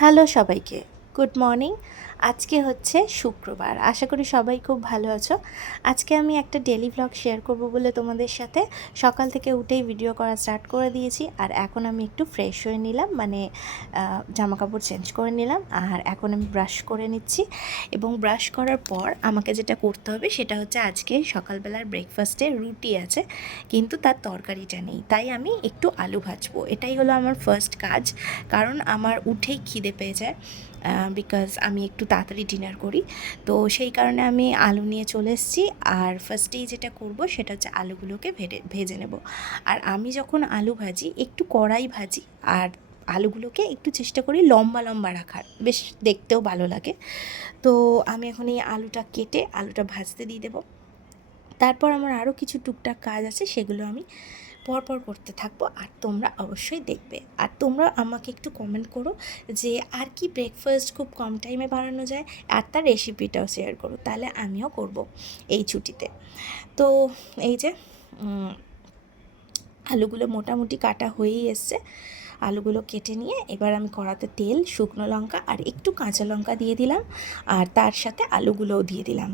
Hello সবাইকে, good morning. আজকে হচ্ছে শুক্রবার। আশা করি সবাই খুব ভালো আছো। আজকে আমি একটা ডেলি ভ্লগ শেয়ার করব বলে তোমাদের সাথে সকাল থেকে উঠেই ভিডিও করা স্টার্ট করে দিয়েছি। আর এখন আমি একটু ফ্রেশ হয়ে নিলাম, মানে জামাকাপড় চেঞ্জ করে নিলাম। আর এখন আমি ব্রাশ করে নিচ্ছি, এবং ব্রাশ করার পর আমাকে যেটা করতে হবে সেটা হচ্ছে আজকে সকালবেলার ব্রেকফাস্টে রুটি আছে, কিন্তু তার তরকারিটা নেই, তাই আমি একটু আলু ভাজবো। এটাই হলো আমার ফার্স্ট কাজ, কারণ আমার উঠেই খিদে পেয়ে যায়, বিকজ আমি একটু তাড়াতাড়ি ডিনার করি। তো সেই কারণে আমি আলু নিয়ে চলে এসেছি। আর ফার্স্টেই যেটা করব সেটা হচ্ছে আলুগুলোকে ভেজে নেব। আর আমি যখন আলু ভাজি একটু কড়াই ভাজি, আর আলুগুলোকে একটু চেষ্টা করি লম্বা লম্বা রাখার, বেশ দেখতেও ভালো লাগে। তো আমি এখন এই আলুটা কেটে আলুটা ভাজতে দিয়ে দেবো। তারপর আমার আরও কিছু টুকটাক কাজ আছে, সেগুলো আমি পরপর করতে থাকবো, আর তোমরা অবশ্যই দেখবে। আর তোমরা আমাকে একটু কমেন্ট করো যে আর কি ব্রেকফাস্ট খুব কম টাইমে বানানো যায়, আর তার রেসিপিটাও শেয়ার করো, তাহলে আমিও করব এই ছুটিতে। তো এই যে আলুগুলো মোটামুটি কাটা হয়েই এসছে। আলুগুলো কেটে নিয়ে এবার আমি কড়াতে তেল, শুকনো লঙ্কা আর একটু কাঁচা লঙ্কা দিয়ে দিলাম, আর তার সাথে আলুগুলোও দিয়ে দিলাম।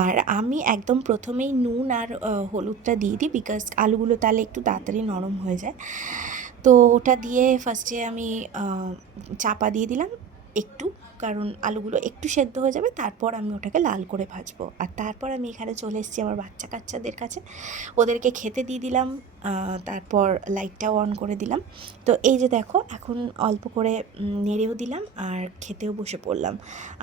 আর আমি একদম প্রথমেই নুন আর হলুদটা দিয়ে দিই, বিকজ আলুগুলো তাহলে একটু তাড়াতাড়ি নরম হয়ে যায়। তো ওটা দিয়ে ফার্স্টে আমি চাপা দিয়ে দিলাম একটু, কারণ আলুগুলো একটু সেদ্ধ হয়ে যাবে, তারপর আমি ওটাকে লাল করে ভাজবো। আর তারপর আমি এখানে চলে এসেছি আমার বাচ্চা কাচ্চাদের কাছে, ওদেরকে খেতে দিয়ে দিলাম। তারপর লাইটটাও অন করে দিলাম। তো এই যে দেখো, এখন অল্প করে নেড়েও দিলাম আর খেতেও বসে পড়লাম।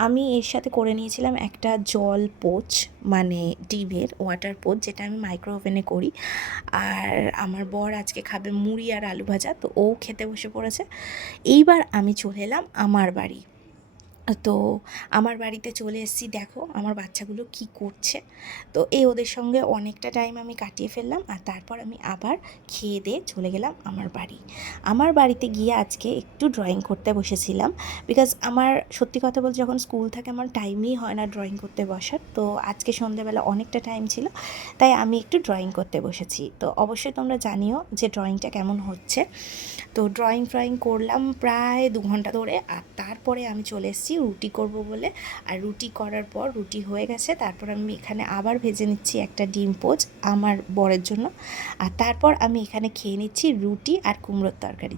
আমি এর সাথে করে নিয়েছিলাম একটা জল পোচ, মানে ডিমের ওয়াটার পোচ, যেটা আমি মাইক্রো ওভেনে করি। আর আমার বর আজকে খাবে মুড়ি আর আলু ভাজা, তো ও খেতে বসে পড়েছে। এইবার আমি চলে এলাম আমার বাড়ি। তো আমার বাড়িতে চলে এসেছি, দেখো আমার বাচ্চাগুলো কি করছে। তো এই ওদের সঙ্গে অনেকটা টাইম আমি কাটিয়ে ফেললাম, আর তারপর আমি আবার খেয়ে দিয়ে চলে গেলাম আমার বাড়ি। আমার বাড়িতে গিয়ে আজকে একটু ড্রয়িং করতে বসেছিলাম, বিকজ আমার সত্যি কথা বলতে যখন স্কুল থাকে আমার টাইমই হয় না ড্রয়িং করতে বসার। তো আজকে সন্ধ্যেবেলা অনেকটা টাইম ছিল, তাই আমি একটু ড্রয়িং করতে বসেছি। তো অবশ্যই তোমরা জানিও যে ড্রয়িংটা কেমন হচ্ছে। তো ড্রয়িং করলাম প্রায় 2 ঘন্টা ধরে, আর তারপরে আমি চলে এসেছি রুটি করব বলে। আর রুটি করার পর রুটি হয়ে গেছে, তারপর আমি এখানে আবার ভেজে নিচ্ছি একটা ডিম পোচ আমার বরের জন্য। আর তারপর আমি এখানে খেয়ে নিচ্ছি রুটি আর কুমড়োর তরকারি।